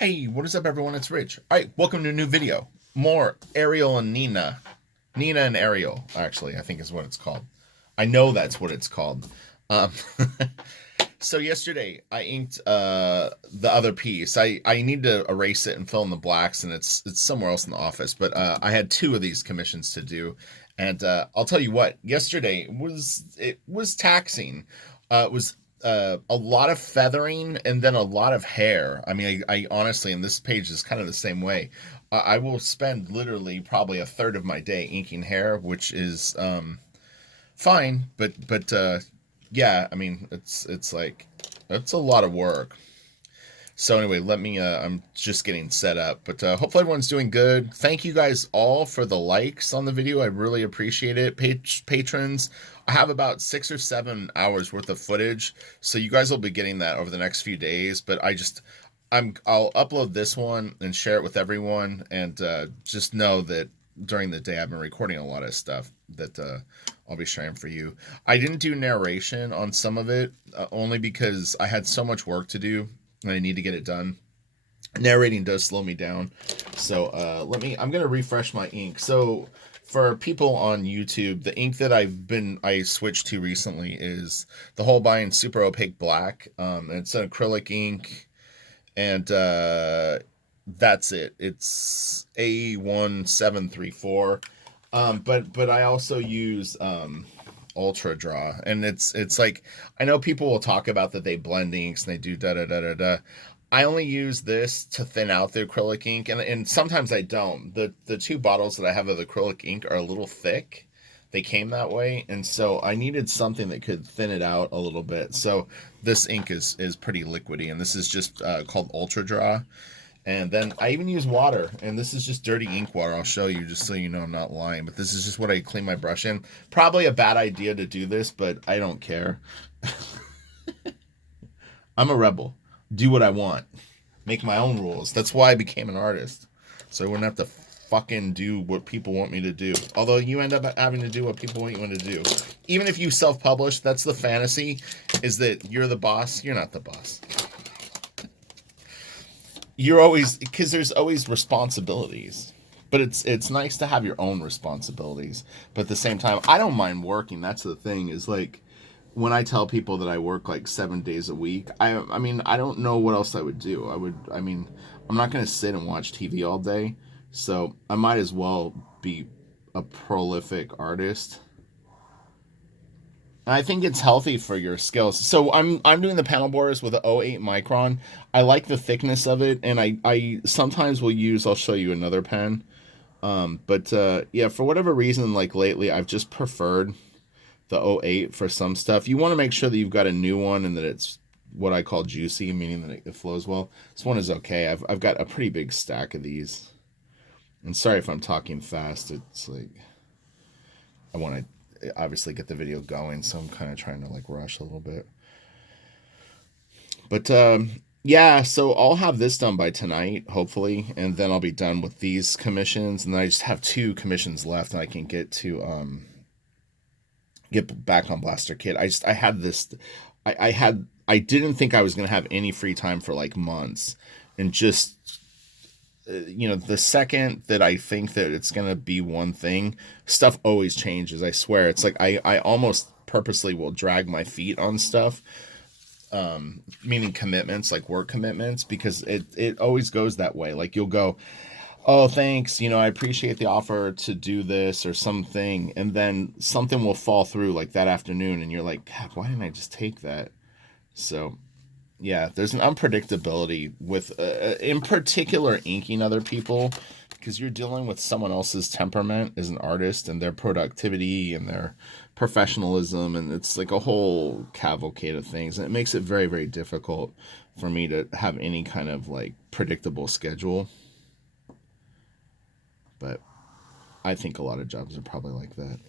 Hey, what is up, everyone? It's Rich. All right, welcome to a new video. More Ariel and Nina. Nina and Ariel, actually, I think is what it's called. I know that's what it's called. Um, so yesterday I inked the other piece. I need to erase it and fill in the blacks, and it's somewhere else in the office. But I had two of these commissions to do, and I'll tell you what. Yesterday was taxing. It was a lot of feathering and then a lot of hair. I mean, I honestly, and this page is kind of the same way. I will spend literally probably a third of my day inking hair, which is fine, but yeah, I mean, it's like it's a lot of work. So anyway, let me I'm just getting set up, but hopefully everyone's doing good. Thank you guys all for the likes on the video. I really appreciate it. Patrons, I have about 6 or 7 hours worth of footage, so you guys will be getting that over the next few days, but I'll upload this one and share it with everyone, and just know that during the day I've been recording a lot of stuff that I'll be sharing for you. I didn't do narration on some of it, only because I had so much work to do and I need to get it done. Narrating does slow me down. So I'm going to refresh my ink. So for people on YouTube, the ink that I switched to recently is the Holbein Super Opaque Black. It's an acrylic ink, and that's it. It's A1734. But I also use Ultra Draw, and it's like, I know people will talk about that they blend inks and they do da da da da da. I only use this to thin out the acrylic ink, and sometimes I don't. The two bottles that I have of acrylic ink are a little thick. They came that way, and so I needed something that could thin it out a little bit. So this ink is pretty liquidy, and this is just called Ultra Draw. And then I even use water, and this is just dirty ink water. I'll show you just so you know I'm not lying, but this is just what I clean my brush in. Probably a bad idea to do this, but I don't care. I'm a rebel. Do what I want. Make my own rules. That's why I became an artist. So I wouldn't have to fucking do what people want me to do. Although you end up having to do what people want you to do. Even if you self-publish, that's the fantasy, is that you're the boss. You're not the boss. You're always, because there's always responsibilities, but it's nice to have your own responsibilities. But at the same time, I don't mind working. That's the thing, is like, when I tell people that I work like 7 days a week, I mean, I don't know what else I would do. I'm not going to sit and watch TV all day, so I might as well be a prolific artist. I think it's healthy for your skills. So I'm doing the panel borders with an '08 micron. I like the thickness of it, and I sometimes will use. I'll show you another pen. But yeah, for whatever reason, like lately, I've just preferred the '08 for some stuff. You want to make sure that you've got a new one and that it's what I call juicy, meaning that it flows well. This one is okay. I've got a pretty big stack of these. And sorry if I'm talking fast. It's like I want to obviously get the video going, so I'm kind of trying to like rush a little bit. But yeah, so I'll have this done by tonight, hopefully, and then I'll be done with these commissions, and then I just have 2 commissions left, and I can get to get back on Blaster Kid. I had this, I didn't think I was gonna have any free time for like months, and just the second that I think that it's gonna be one thing, stuff always changes. I swear, it's like I almost purposely will drag my feet on stuff, meaning commitments, like work commitments, because it always goes that way. Like you'll go, oh thanks, I appreciate the offer to do this or something, and then something will fall through like that afternoon, and you're like, God, why didn't I just take that? So yeah, there's an unpredictability with in particular inking other people, because you're dealing with someone else's temperament as an artist and their productivity and their professionalism, and it's like a whole cavalcade of things, and it makes it very, very difficult for me to have any kind of like predictable schedule. But I think a lot of jobs are probably like that.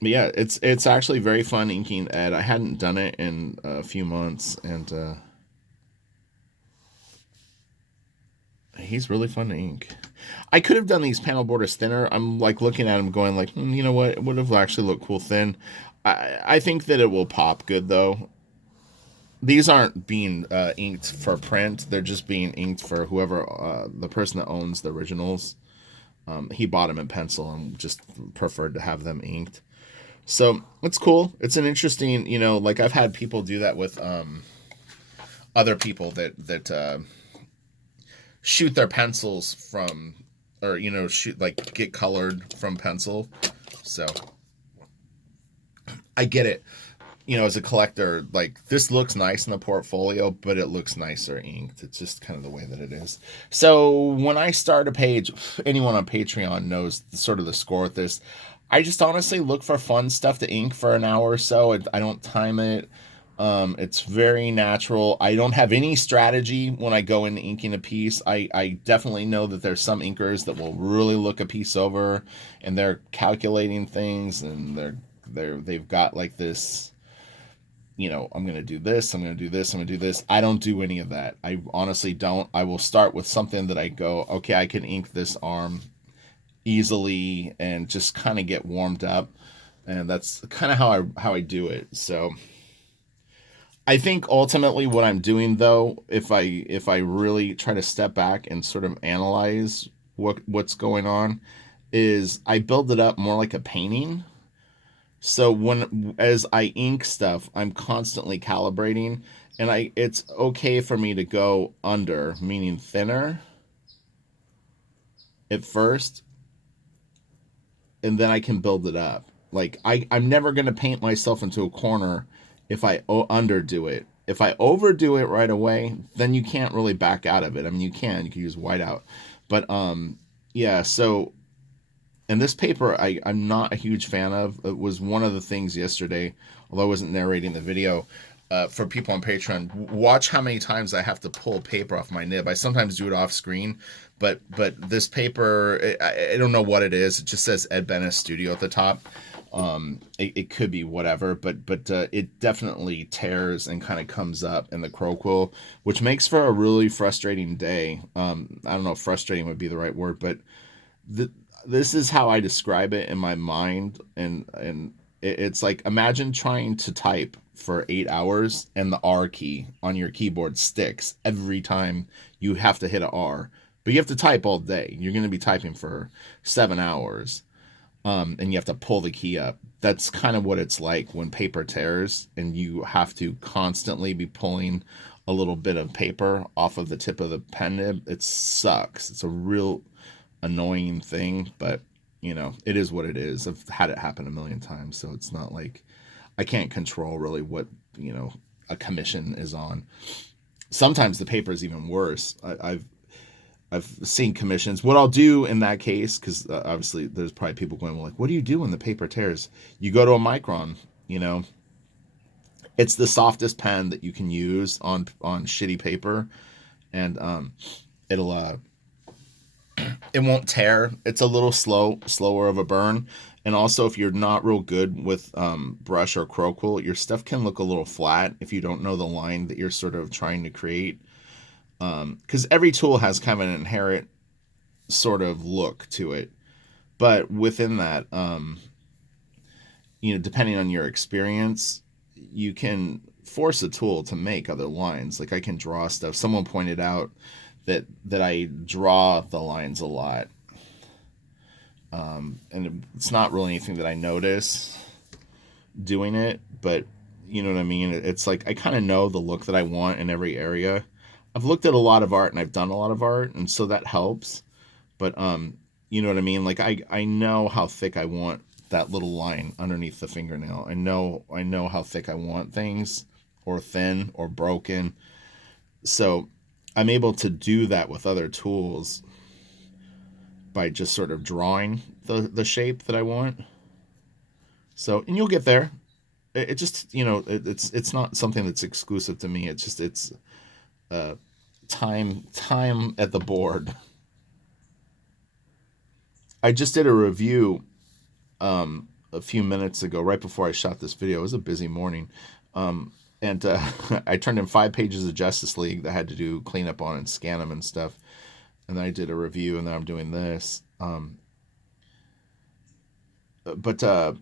But yeah, it's actually very fun inking Ed. I hadn't done it in a few months, and he's really fun to ink. I could have done these panel borders thinner. I'm like looking at them going like, you know what, it would have actually looked cool thin. I think that it will pop good though. These aren't being inked for print. They're just being inked for whoever the person that owns the originals. He bought them in pencil and just preferred to have them inked. So it's cool. It's an interesting, like I've had people do that with other people that shoot their pencils from, or shoot like get colored from pencil. So I get it. As a collector, like this looks nice in the portfolio, but it looks nicer inked. It's just kind of the way that it is. So when I start a page, anyone on Patreon knows sort of the score with this. I just honestly look for fun stuff to ink for an hour or so. I don't time it. It's very natural. I don't have any strategy when I go into inking a piece. I definitely know that there's some inkers that will really look a piece over and they're calculating things and they've got like this, I'm going to do this, I'm going to do this, I'm going to do this. I don't do any of that. I honestly don't. I will start with something that I go, okay, I can ink this arm easily and just kind of get warmed up. And that's kind of how I do it. So I think ultimately what I'm doing though, if I really try to step back and sort of analyze what's going on, is I build it up more like a painting. So as I ink stuff, I'm constantly calibrating, and it's okay for me to go under, meaning thinner at first, and then I can build it up. Like I'm never gonna paint myself into a corner if I underdo it. If I overdo it right away, then you can't really back out of it. I mean, you can use whiteout, but yeah. So and this paper I'm not a huge fan of. It was one of the things yesterday, although I wasn't narrating the video. For people on Patreon, watch how many times I have to pull paper off my nib. I sometimes do it off screen, but this paper, I don't know what it is. It just says Ed BENES Studio at the top. It could be whatever, but it definitely tears and kind of comes up in the crow quill, which makes for a really frustrating day. I don't know if frustrating would be the right word, but this is how I describe it in my mind, and it's like, imagine trying to type for 8 hours and the R key on your keyboard sticks every time you have to hit a R, but you have to type all day. You're going to be typing for 7 hours, and you have to pull the key up. That's kind of what it's like when paper tears and you have to constantly be pulling a little bit of paper off of the tip of the pen nib. It sucks. It's a real annoying thing, but it is what it is. I've had it happen a million times, so it's not like I can't control really what a commission is on. Sometimes the paper is even worse. I've seen commissions. What I'll do in that case, because obviously there's probably people going, well, like, what do you do when the paper tears? You go to a Micron. It's the softest pen that you can use on shitty paper, and it'll it won't tear. It's a little slower of a burn. And also, if you're not real good with brush or crow quill, your stuff can look a little flat if you don't know the line that you're sort of trying to create. Because every tool has kind of an inherent sort of look to it. But within that, depending on your experience, you can force a tool to make other lines. Like I can draw stuff. Someone pointed out that I draw the lines a lot. And it's not really anything that I notice doing it, but you know what I mean? It's like I kind of know the look that I want in every area. I've looked at a lot of art and I've done a lot of art, and so that helps. But you know what I mean? Like I know how thick I want that little line underneath the fingernail. I know how thick I want things, or thin or broken. So I'm able to do that with other tools by just sort of drawing the shape that I want. So, and you'll get there. It just, it's not something that's exclusive to me. It's time at the board. I just did a review a few minutes ago, right before I shot this video. It was a busy morning. And I turned in 5 pages of Justice League that I had to do cleanup on and scan them and stuff. And then I did a review, and then I'm doing this. But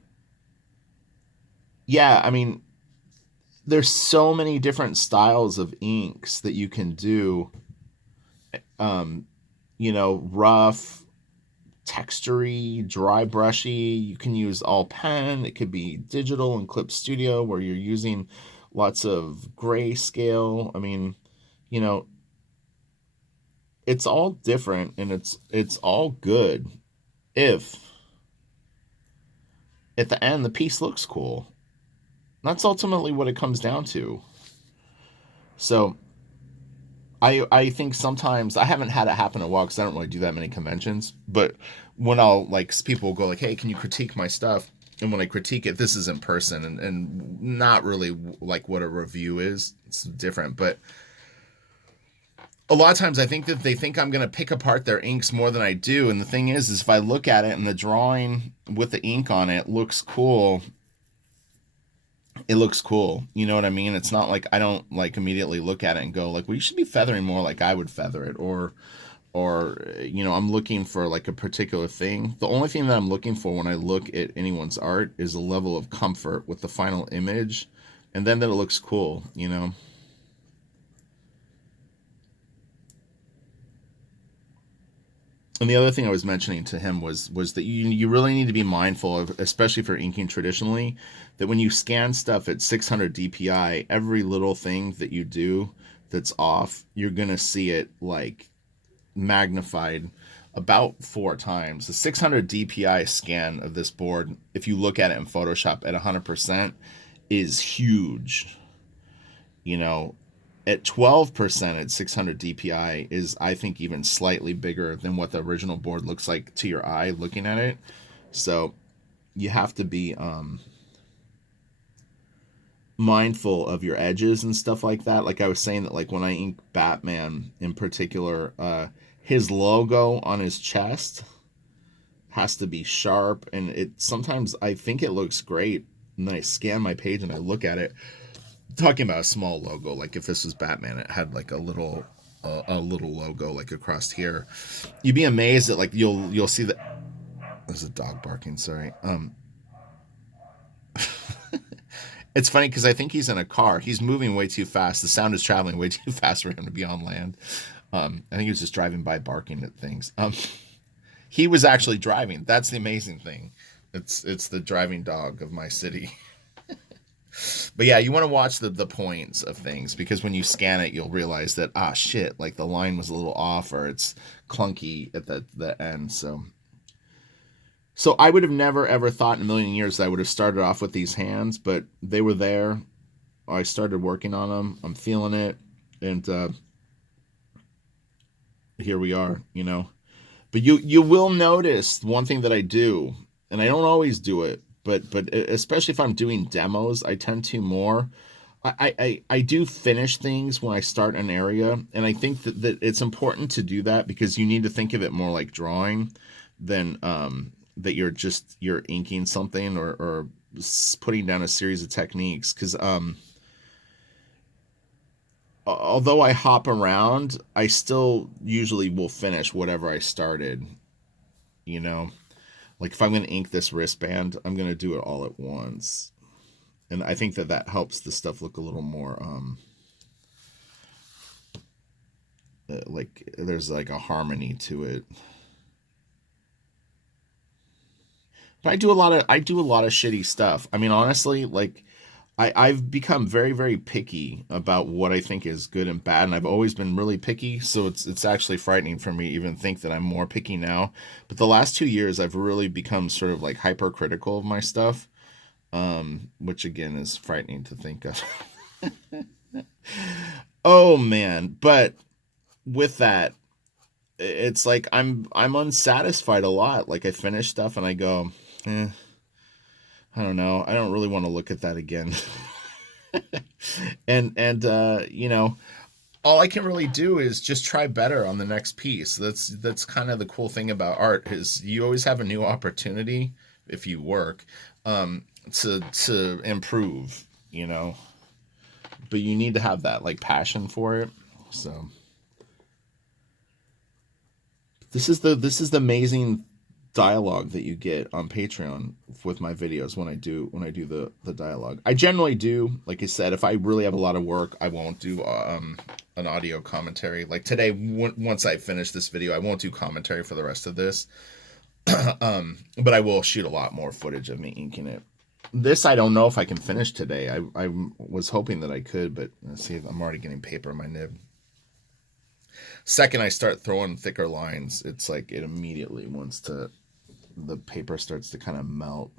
yeah, I mean, there's so many different styles of inks that you can do. Um, rough, textury, dry brushy. You can use all pen. It could be digital in Clip Studio where you're using lots of grayscale. I mean, you know, it's all different and it's all good if at the end the piece looks cool. That's ultimately what it comes down to. So I think sometimes I haven't had it happen in a while because I don't really do that many conventions. But when I'll like people will go like, "Hey, can you critique my stuff?" And when I critique it, this is in person and not really like what a review is. It's different, but a lot of times I think that they think I'm going to pick apart their inks more than I do. And the thing is if I look at it and the drawing with the ink on it looks cool, it looks cool. You know what I mean? It's not like I don't like immediately look at it and go like, well, you should be feathering more like I would feather it, or I'm looking for like a particular thing. The only thing that I'm looking for when I look at anyone's art is a level of comfort with the final image, and then that it looks cool. And the other thing I was mentioning to him was that you really need to be mindful of, especially for inking traditionally, that when you scan stuff at 600 DPI, every little thing that you do that's off, you're gonna see it like magnified about 4 times. The 600 DPI scan of this board, if you look at it in Photoshop at 100%, is huge. You know, at 12% at 600 DPI is, I think, even slightly bigger than what the original board looks like to your eye looking at it. So you have to be mindful of your edges and stuff like that. Like I was saying that like when I ink Batman in particular, his logo on his chest has to be sharp, and it sometimes I think it looks great, and then I scan my page and I look at it. Talking about a small logo, like if this was Batman, it had like a little logo like across here. You'd be amazed at like you'll see that there's a dog barking. Sorry. It's funny because I think he's in a car. He's moving way too fast. The sound is traveling way too fast for him to be on land. I think he was just driving by barking at things. He was actually driving. That's the amazing thing. It's the driving dog of my city. But yeah, you want to watch the points of things because when you scan it, you'll realize that shit, like the line was a little off or it's clunky at the end. So I would have never ever thought in a million years that I would have started off with these hands, but they were there. I started working on them. I'm feeling it, and here we are. But you will notice one thing that I do, and I don't always do it, but especially if I'm doing demos, I tend to more. I do finish things when I start an area, and I think that it's important to do that because you need to think of it more like drawing than that you're inking something or putting down a series of techniques. Because although I hop around, I still usually will finish whatever I started. You know, like if I'm going to ink this wristband, I'm going to do it all at once, and I think that helps the stuff look a little more like there's like a harmony to it. But I do a lot of shitty stuff. I mean, honestly, like I've become very, very picky about what I think is good and bad, and I've always been really picky. So it's actually frightening for me to even think that I'm more picky now. But the last 2 years, I've really become sort of like hypercritical of my stuff, which again is frightening to think of. Oh man! But with that, it's like I'm unsatisfied a lot. Like I finish stuff and I go, I don't know. I don't really want to look at that again. And all I can really do is just try better on the next piece. That's kind of the cool thing about art is you always have a new opportunity if you work to improve. But you need to have that like passion for it. So this is the amazing dialogue that you get on Patreon with my videos when I do the dialogue. I generally do, like I said, if I really have a lot of work, I won't do an audio commentary. Like today, once I finish this video, I won't do commentary for the rest of this. But I will shoot a lot more footage of me inking it. This I don't know if I can finish today. I was hoping that I could, but let's see, I'm already getting paper in my nib. Second I start throwing thicker lines, it's like it immediately wants to, the paper starts to kind of melt.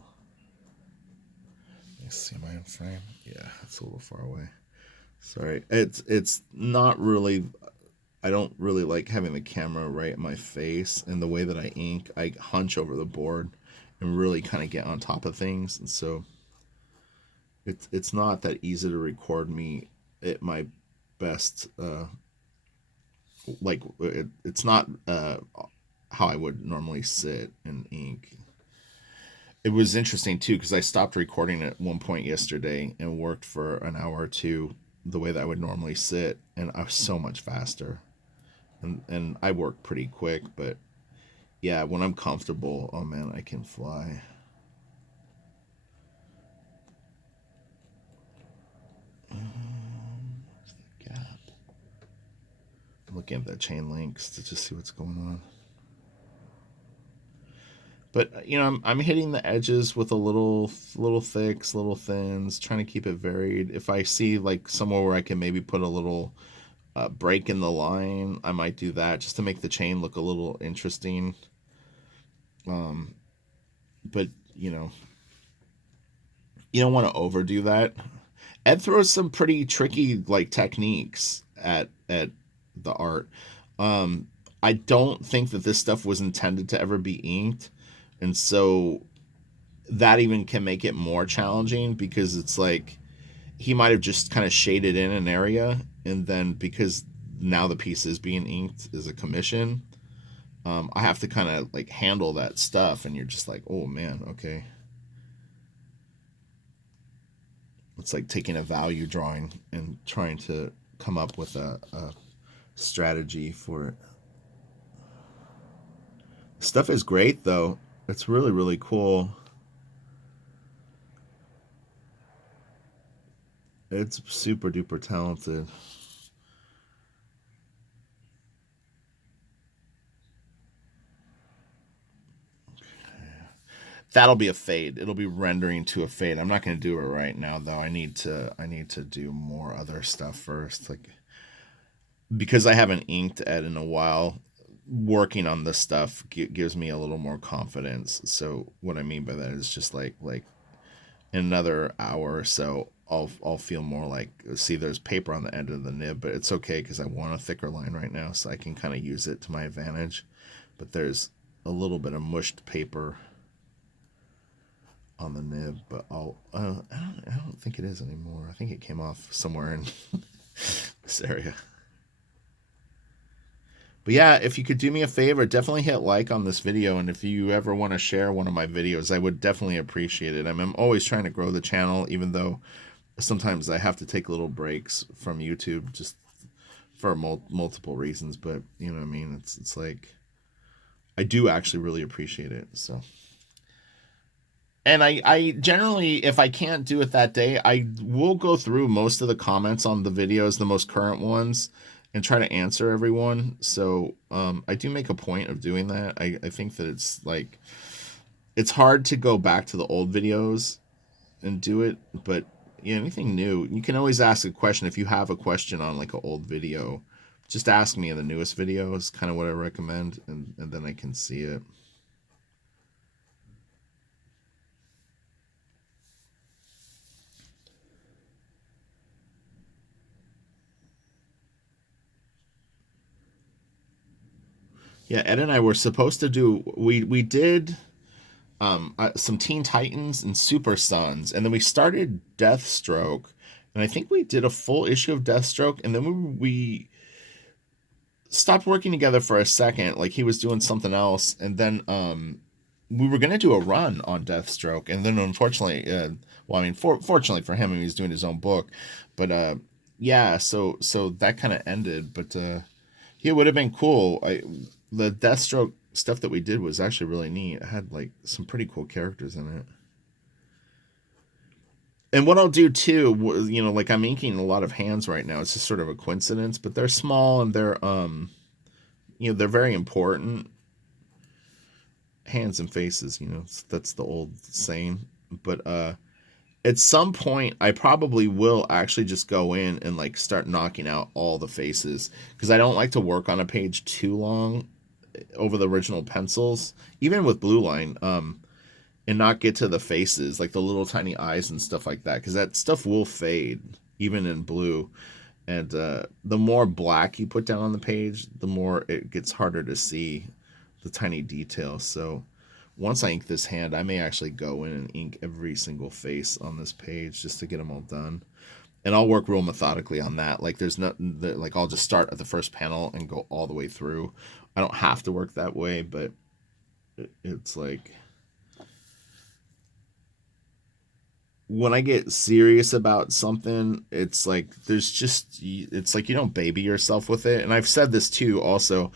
Let me see, am I in frame? Yeah, it's a little far away. Sorry. It's not really, I don't really like having the camera right in my face, and the way that I ink, I hunch over the board and really kind of get on top of things, and so it's not that easy to record me at my best. Like it's not how I would normally sit and ink. It was interesting too because I stopped recording at one point yesterday and worked for an hour or two the way that I would normally sit, and I was so much faster. And I work pretty quick, but yeah, when I'm comfortable, oh man, I can fly. Where's the gap? I'm looking at the chain links to just see what's going on. But you know, I'm hitting the edges with a little thicks, little thins, trying to keep it varied. If I see like somewhere where I can maybe put a little break in the line, I might do that just to make the chain look a little interesting. But you know, you don't want to overdo that. Ed throws some pretty tricky like techniques at the art. I don't think that this stuff was intended to ever be inked, and so that even can make it more challenging because it's like he might have just kind of shaded in an area, and then because now the piece is being inked as a commission, I have to kind of like handle that stuff, and you're just like, oh man, okay. It's like taking a value drawing and trying to come up with a strategy for it. Stuff is great though. It's really, really cool. It's super duper talented. That'll be a fade. It'll be rendering to a fade. I'm not going to do it right now though. I need to do more other stuff first, like because I haven't inked Ed in a while. Working on this stuff gives me a little more confidence. So what I mean by that is just like in another hour or so, I'll feel more like, see, there's paper on the end of the nib, but it's okay because I want a thicker line right now, so I can kind of use it to my advantage. But there's a little bit of mushed paper on the nib, but I don't think it is anymore. I think it came off somewhere in this area. But yeah, if you could do me a favor, definitely hit like on this video, and if you ever want to share one of my videos, I would definitely appreciate it. I'm always trying to grow the channel, even though sometimes I have to take little breaks from YouTube just for multiple reasons, but you know what I mean? It's like I do actually really appreciate it. So, and I generally, if I can't do it that day, I will go through most of the comments on the videos, the most current ones, and try to answer everyone. So I do make a point of doing that. I think that it's like, it's hard to go back to the old videos and do it, but yeah, anything new, you can always ask a question. If you have a question on like an old video, just ask me in the newest video is kind of what I recommend, and then I can see it. Yeah, Ed and I were supposed to do, we did some Teen Titans and Super Sons, and then we started Deathstroke, and I think we did a full issue of Deathstroke, and then we stopped working together for a second, like he was doing something else, and then we were gonna do a run on Deathstroke, and then unfortunately, well, I mean, fortunately for him, he was doing his own book, but yeah, so that kind of ended, but it would have been cool. The Deathstroke stuff that we did was actually really neat. It had like some pretty cool characters in it. And what I'll do too, like I'm inking a lot of hands right now. It's just sort of a coincidence, but they're small and they're very important. Hands and faces, that's the old saying. But at some point, I probably will actually just go in and like start knocking out all the faces because I don't like to work on a page too long over the original pencils, even with blue line. And not get to the faces, like the little tiny eyes and stuff like that, because that stuff will fade even in blue. And the more black you put down on the page, the more it gets harder to see the tiny details. So once I ink this hand, I may actually go in and ink every single face on this page just to get them all done. And I'll work real methodically on that. Like there's nothing that, like I'll just start at the first panel and go all the way through. I don't have to work that way, but it's like when I get serious about something, it's like it's like you don't baby yourself with it. And I've said this too also.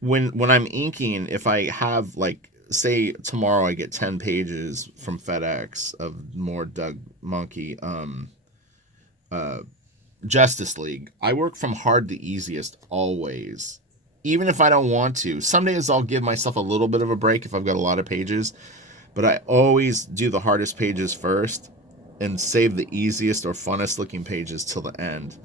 When I'm inking, if I have like say tomorrow I get 10 pages from FedEx of more Doug Monkey Justice League, I work from hard to easiest always. Even if I don't want to. Some days I'll give myself a little bit of a break if I've got a lot of pages, but I always do the hardest pages first and save the easiest or funnest looking pages till the end.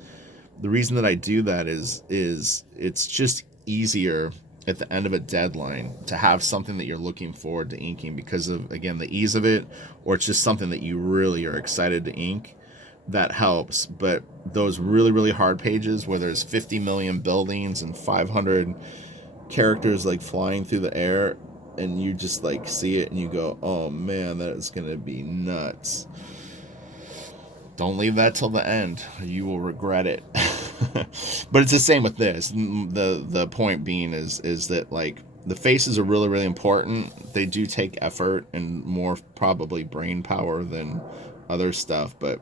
The reason that I do that is it's just easier at the end of a deadline to have something that you're looking forward to inking because of, again, the ease of it, or it's just something that you really are excited to ink. That helps. But those really, really hard pages where there's 50 million buildings and 500 characters like flying through the air, and you just like see it and you go, oh man, that is gonna be nuts. Don't leave that till the end. You will regret it. But it's the same with this. The point being is that like the faces are really, really important. They do take effort and more probably brain power than other stuff, but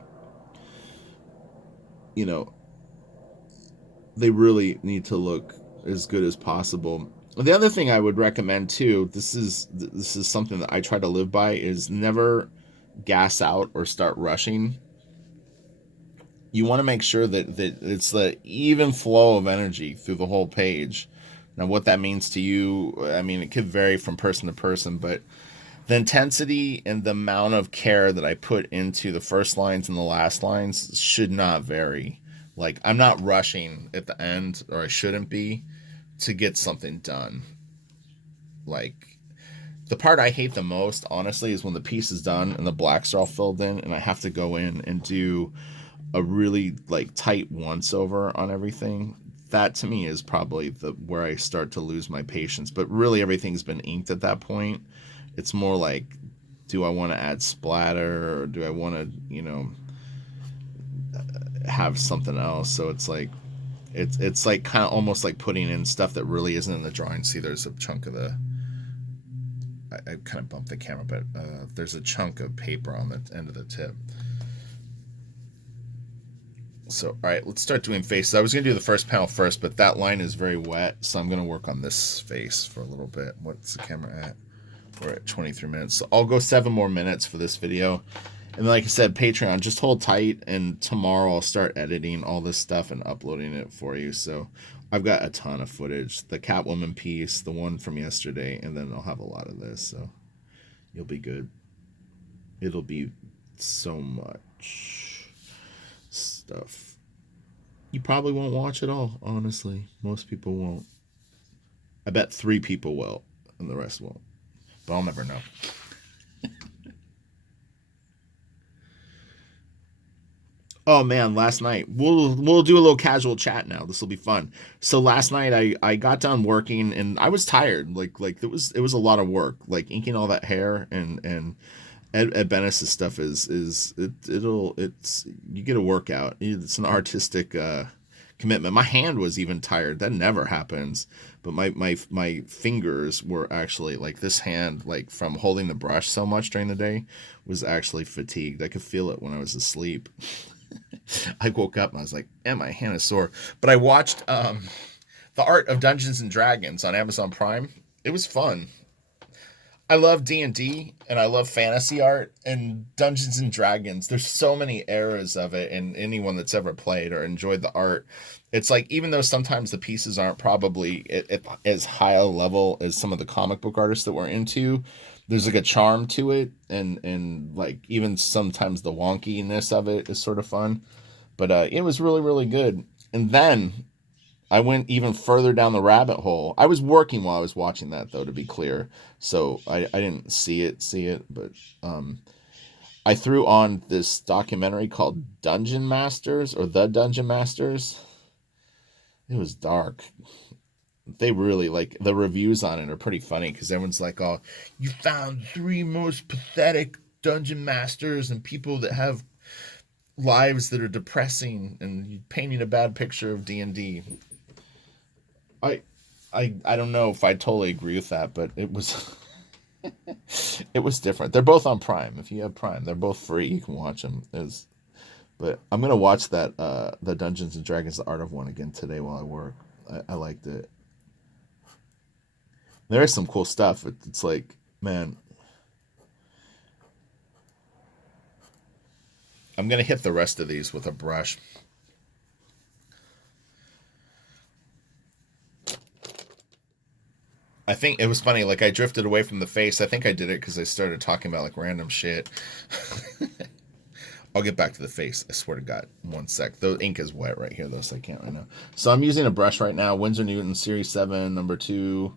they really need to look as good as possible. The other thing I would recommend too, this is something that I try to live by, is never gas out or start rushing. You want to make sure that it's the even flow of energy through the whole page. Now, what that means to you, I mean, it could vary from person to person, but the intensity and the amount of care that I put into the first lines and the last lines should not vary. Like, I'm not rushing at the end, or I shouldn't be, to get something done. Like, the part I hate the most, honestly, is when the piece is done and the blacks are all filled in, and I have to go in and do a really like tight once over on everything. That to me is probably where I start to lose my patience. But really, everything's been inked at that point. It's more like, do I want to add splatter, or do I want to, have something else? So it's like it's like kind of almost like putting in stuff that really isn't in the drawing. See, there's a chunk of the I kind of bumped the camera, but there's a chunk of paper on the end of the tip. So, all right, let's start doing faces. I was going to do the first panel first, but that line is very wet, so I'm going to work on this face for a little bit. What's the camera at? We're at 23 minutes. So I'll go 7 more minutes for this video. And like I said, Patreon, just hold tight, and tomorrow I'll start editing all this stuff and uploading it for you. So I've got a ton of footage. The Catwoman piece, the one from yesterday, and then I'll have a lot of this. So you'll be good. It'll be so much stuff. You probably won't watch it all, honestly. Most people won't. I bet 3 people will, and the rest won't. But I'll never know. Oh man, last night we'll do a little casual chat now. This will be fun. So last night I got done working and I was tired. Like it was a lot of work. Like inking all that hair and Ed BENES' stuff is it's you get a workout. It's an artistic commitment. My hand was even tired. That never happens. But my fingers were actually, like, this hand, like from holding the brush so much during the day, was actually fatigued. I could feel it when I was asleep. I woke up and I was like, "Man, my hand is sore." But I watched The Art of Dungeons and Dragons on Amazon Prime. It was fun. I love D&D and I love fantasy art and Dungeons and Dragons. There's so many eras of it, and anyone that's ever played or enjoyed the art, it's like even though sometimes the pieces aren't probably at as high a level as some of the comic book artists that we're into, there's like a charm to it, and like even sometimes the wonkiness of it is sort of fun. But it was really really good. And then I went even further down the rabbit hole. I was working while I was watching that, though, to be clear, so I didn't see it, but um, I threw on this documentary called Dungeon Masters or The Dungeon Masters. It was dark. They really like the reviews on it are pretty funny because everyone's like, "Oh, you found three most pathetic dungeon masters and people that have lives that are depressing, and you painting a bad picture of D&D." I I don't know if I totally agree with that, but it was it was different. They're both on Prime. If you have Prime, they're both free. You can watch them. But I'm gonna watch that the Dungeons and Dragons: The Art of One again today while I work. I liked it. There is some cool stuff. It's like, man, I'm gonna hit the rest of these with a brush. I think it was funny. Like I drifted away from the face. I think I did it because I started talking about like random shit. I'll get back to the face. I swear to God. One sec. The ink is wet right here, though, so I can't right now. So I'm using a brush right now. Winsor Newton Series 7, number 2.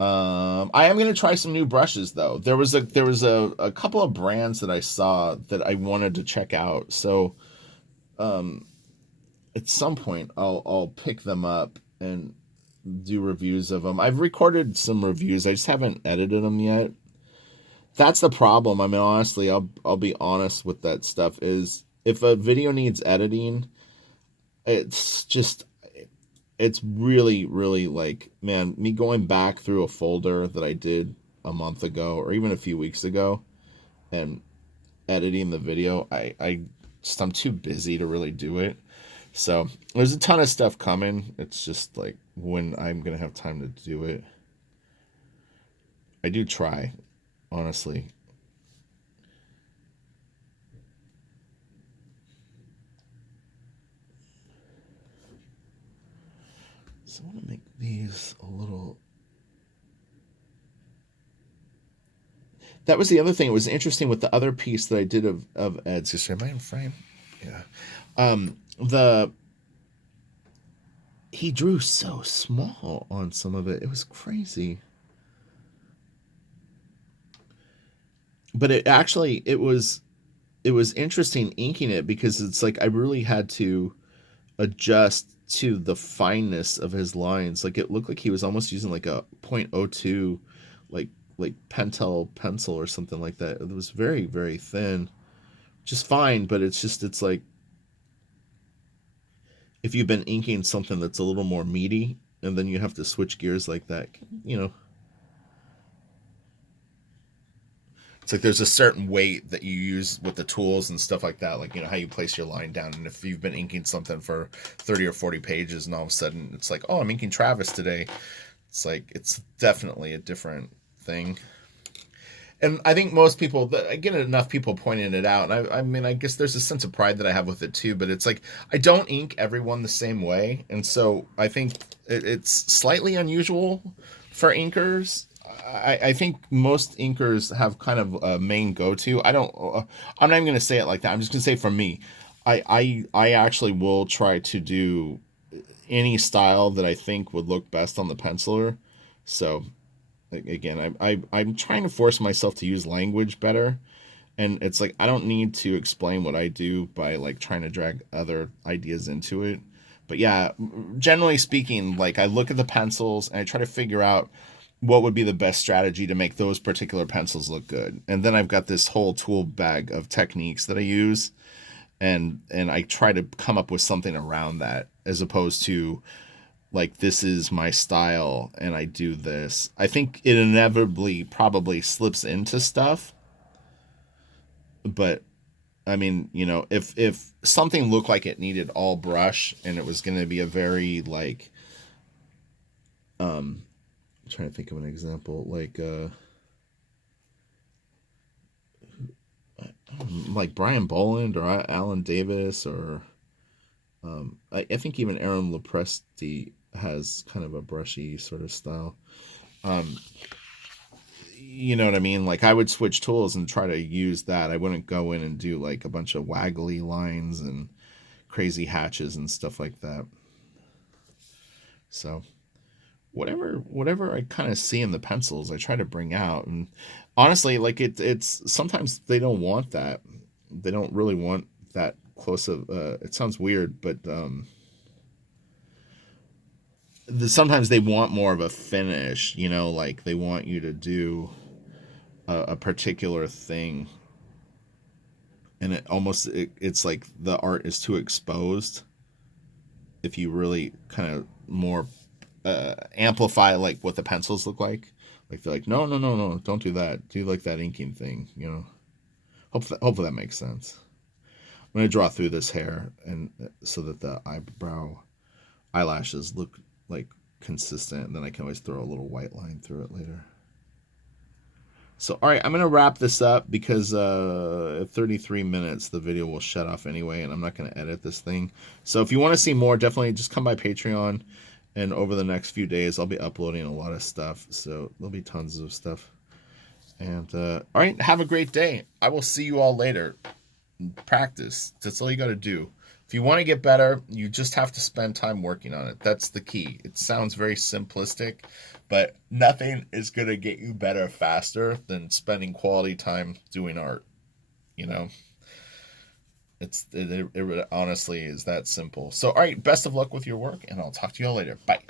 I am gonna try some new brushes though. There was a couple of brands that I saw that I wanted to check out. So at some point I'll pick them up and do reviews of them. I've recorded some reviews. I just haven't edited them yet. That's the problem. I mean, honestly, I'll be honest with that stuff. Is if a video needs editing, it's just it's really really like, man, me going back through a folder that I did a month ago or even a few weeks ago and editing the video. I'm too busy to really do it. So there's a ton of stuff coming. It's just like when I'm gonna have time to do it. I do try, honestly. So I want to make these a little. That was the other thing. It was interesting with the other piece that I did of Ed's. Just am I in frame? Yeah. The He drew so small on some of it. It was crazy. But it was interesting inking it because it's like I really had to adjust to the fineness of his lines. Like it looked like he was almost using like a .02 like like Pentel pencil or something like that. It was very very thin. Just fine, but it's like if you've been inking something that's a little more meaty and then you have to switch gears like that, you know, it's like there's a certain weight that you use with the tools and stuff like that, like you know how you place your line down. And if you've been inking something for 30 or 40 pages and all of a sudden it's like, oh, I'm inking Travis today, it's like it's definitely a different thing. And I think most people, I get enough people pointing it out, and I mean, I guess there's a sense of pride that I have with it too. But it's like I don't ink everyone the same way, and so I think it's slightly unusual for inkers. I think most inkers have kind of a main go-to. I don't. I'm not even going to say it like that. I'm just going to say for me, I actually will try to do any style that I think would look best on the penciler. So again, I'm trying to force myself to use language better, and it's like I don't need to explain what I do by like trying to drag other ideas into it. But yeah, generally speaking, like I look at the pencils and I try to figure out what would be the best strategy to make those particular pencils look good. And then I've got this whole tool bag of techniques that I use, and I try to come up with something around that as opposed to like this is my style and I do this. I think it inevitably probably slips into stuff, but I mean, you know, if something looked like it needed all brush and it was going to be a very like trying to think of an example, like Brian Boland or Alan Davis, or I think even Aaron Lopresti has kind of a brushy sort of style. Um, you know what I mean? Like I would switch tools and try to use that. I wouldn't go in and do like a bunch of waggly lines and crazy hatches and stuff like that. So whatever I kind of see in the pencils, I try to bring out. And honestly, like it's sometimes they don't want that. They don't really want that close of. It sounds weird, but sometimes they want more of a finish. You know, like they want you to do a particular thing, and it's like the art is too exposed. If you really kind of more amplify like what the pencils look like they're like, no, no, no, no, don't do that. Do like that inking thing, you know. Hopefully that makes sense. I'm gonna draw through this hair and so that the eyelashes look like consistent, and then I can always throw a little white line through it later. So, all right, I'm going to wrap this up because at 33 minutes, the video will shut off anyway, and I'm not going to edit this thing. So if you want to see more, definitely just come by Patreon, and over the next few days, I'll be uploading a lot of stuff. So there'll be tons of stuff. And all right, have a great day. I will see you all later. Practice. That's all you got to do. If you want to get better, you just have to spend time working on it. That's the key. It sounds very simplistic, but nothing is going to get you better faster than spending quality time doing art. You know, it honestly is that simple. So, all right, best of luck with your work, and I'll talk to you all later. Bye.